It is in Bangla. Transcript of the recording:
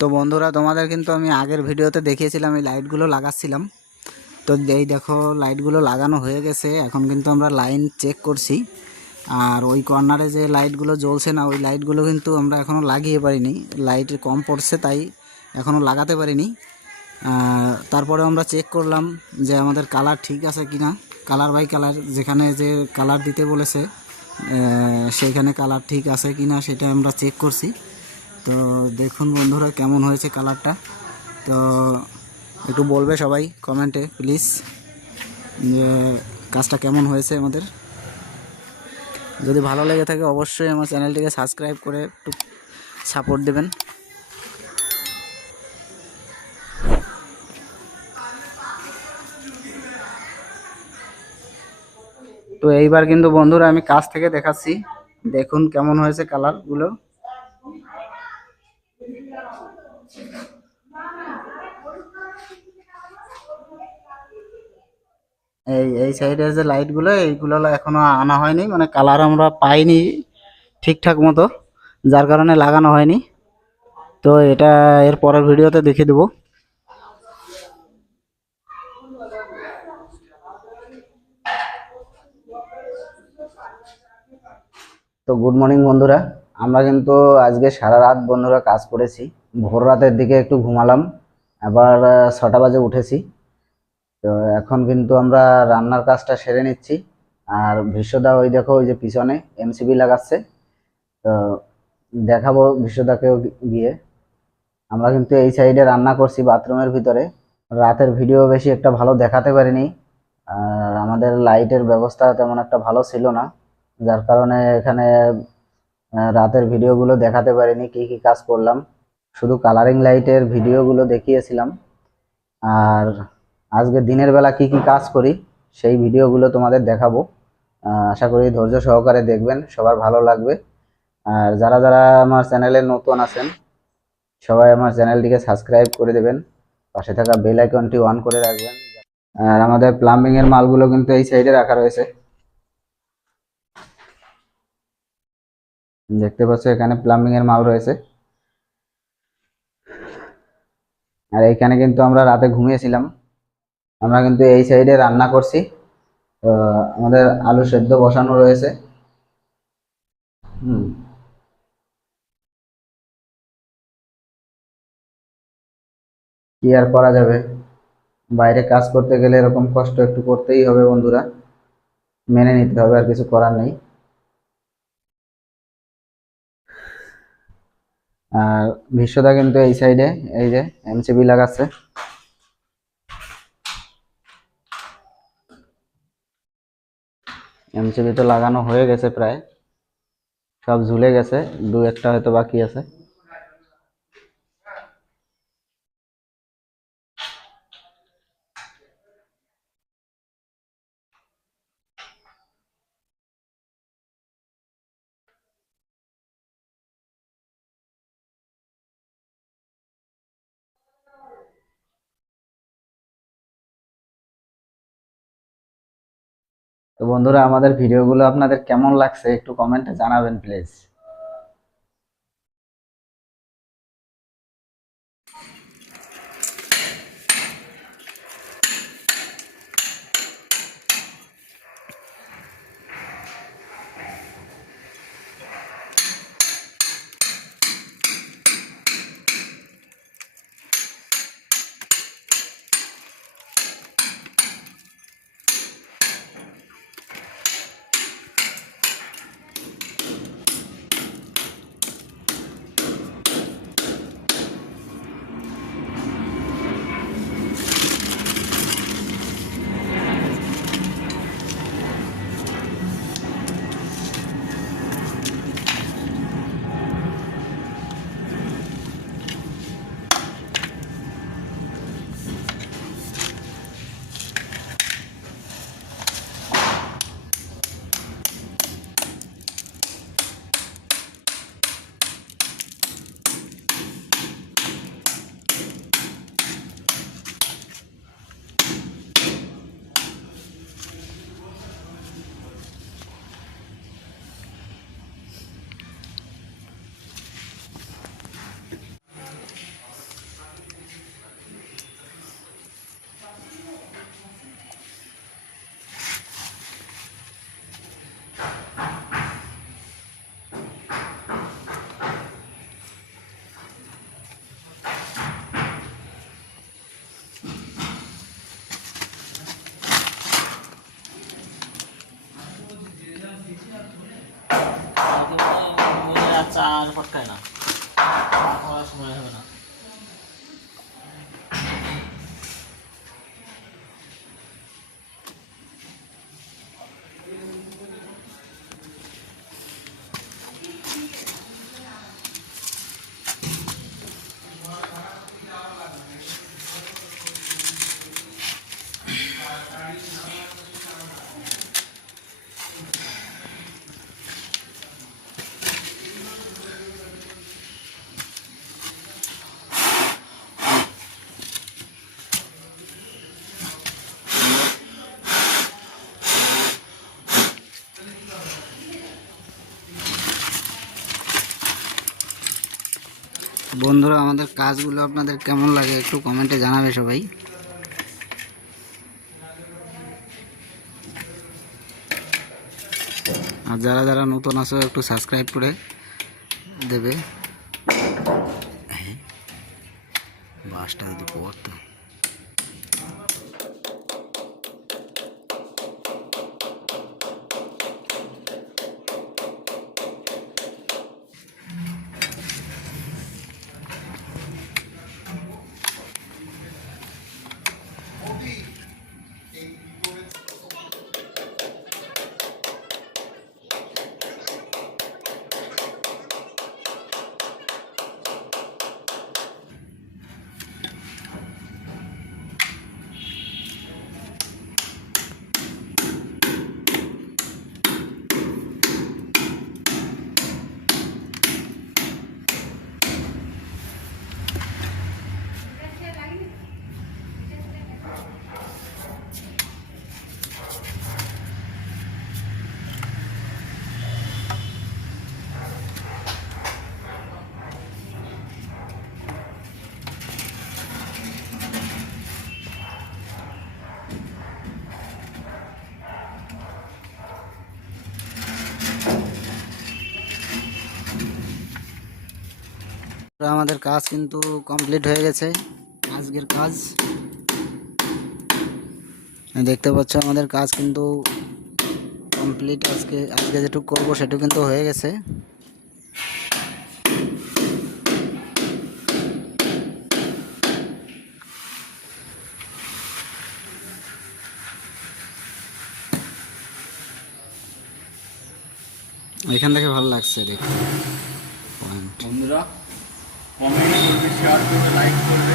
তো বন্ধুরা, তোমাদের কিন্তু আমি আগের ভিডিওতে দেখিয়েছিলাম, এই লাইটগুলো লাগাচ্ছিলাম। তো এই দেখো, লাইটগুলো লাগানো হয়ে গেছে। এখন কিন্তু আমরা লাইন চেক করছি। আর ওই কর্নারে যে লাইটগুলো জ্বলছে না, ওই লাইটগুলো কিন্তু আমরা এখনও লাগিয়ে পারিনি। লাইট কম পড়ছে, তাই এখনও লাগাতে পারিনি। তারপরে আমরা চেক করলাম যে আমাদের কালার ঠিক আছে কি না কালার বাই কালার, যেখানে যে কালার দিতে বলেছে সেইখানে কালার ঠিক আছে কি না সেটা আমরা চেক করছি। তো দেখুন বন্ধুরা কেমন হয়েছে কালারটা। তো একটু বলবে সবাই কমেন্টে প্লিজ যে কাজটা কেমন হয়েছে আমাদের। যদি ভালো লেগে থাকে অবশ্যই আমার চ্যানেলটিকে সাবস্ক্রাইব করে একটু সাপোর্ট দেবেন। তো এইবার কিন্তু বন্ধুরা আমি কাছ থেকে দেখাচ্ছি। দেখুন কেমন হয়েছে কালারগুলো। এই এই সাইডের যে লাইটগুলো, এইগুলো এখনও আনা হয়নি মানে কালার আমরা পাইনি ঠিকঠাক মতো, যার কারণে লাগানো হয়নি। তো এটা এর পরের ভিডিওতে দেখিয়ে দেবো। তো গুড মর্নিং বন্ধুরা, আমরা কিন্তু আজকে সারা রাত বন্ধুরা কাজ করেছি। ভোর রাতের দিকে একটু ঘুমালাম আবার ছটা বাজে উঠেছি। তো এখন কিন্তু আমরা রান্নার কাজটা সেরে নিচ্ছি। আর বিশ্বদা ওই দেখো, ওই যে পিছনে এমসিবি লাগাচ্ছে। তো দেখাবো বিশ্বদাকেও গিয়ে। আমরা কিন্তু এই সাইডে রান্না করছি বাথরুমের ভিতরে। রাতের ভিডিও বেশি একটা ভালো দেখাতে পারিনি। আর আমাদের লাইটের ব্যবস্থা তেমন একটা ভালো ছিল না। যার কারণে এখানে রাতের ভিডিওগুলো দেখাতে পারিনি, কি কি কাজ করলাম। শুধু কালারিং লাইটের ভিডিওগুলো দেখিয়েছিলাম। আর আজকে দিনের বেলা কি কি কাজ করি, সেই ভিডিওগুলো তোমাদের দেখাবো। আশা করি ধৈর্য সহকারে দেখবেন, সবার ভালো লাগবে। আর যারা যারা আমার চ্যানেলে নতুন আছেন, সবাই আমার চ্যানেলটিকে সাবস্ক্রাইব করে দেবেন, পাশে থাকা বেল আইকনটি অন করে রাখবেন। আর আমাদের প্লাম্বিং এর মালগুলো কিন্তু এই সাইডে রাখা রয়েছে। দেখতে পাচ্ছ এখানে প্লাম্বিং এর মাল রয়েছে। আর এইখানে কিন্তু আমরা রাতে ঘুমিয়েছিলাম। আমরা কিন্তু এই সাইডে রান্না করছি। আমাদের আলু সেদ্ধ বসানো রয়েছে। কি আর করা যাবে? বাইরে কাজ করতে গেলে এরকম কষ্ট একটু করতেই হবে বন্ধুরা। মেনে নিতে হবে, আর কিছু করার নেই। আর বিশ্বদা কিন্তু এই সাইডে, এই যে এমসিবি লাগাচ্ছে। এমসিবি তো লাগানো হয়ে গেছে প্রায়। সব ঝুলে গেছে দু একটা হয়তো বাকি আছে। তো বন্ধুরা আমাদের ভিডিওগুলো আপনাদের কেমন লাগছে একটু কমেন্টে জানাবেন প্লিজ খায় না খাওয়ার সময় হবে না বন্ধুরা, আমাদের কাজগুলো আপনাদের কেমন লাগে একটু কমেন্টে জানাবে সবাই আর যারা যারা নতুন আসো একটু সাবস্ক্রাইব করে দেবে হ্যাঁ। বাসটা যদি পড়তো আমাদের কাজ কিন্তু কমপ্লিট হয়ে গেছে, আজকের কাজ। দেখতে পাচ্ছ আমাদের কাজ কিন্তু কমপ্লিট, আজকে আজকে যেটুকু করব সেটুকু কিন্তু হয়ে গেছে। এখান থেকে ভালো লাগছে দেখতে। বন্ধুরা কমেন্ট করবে শেয়ার করবে লাইক করবে।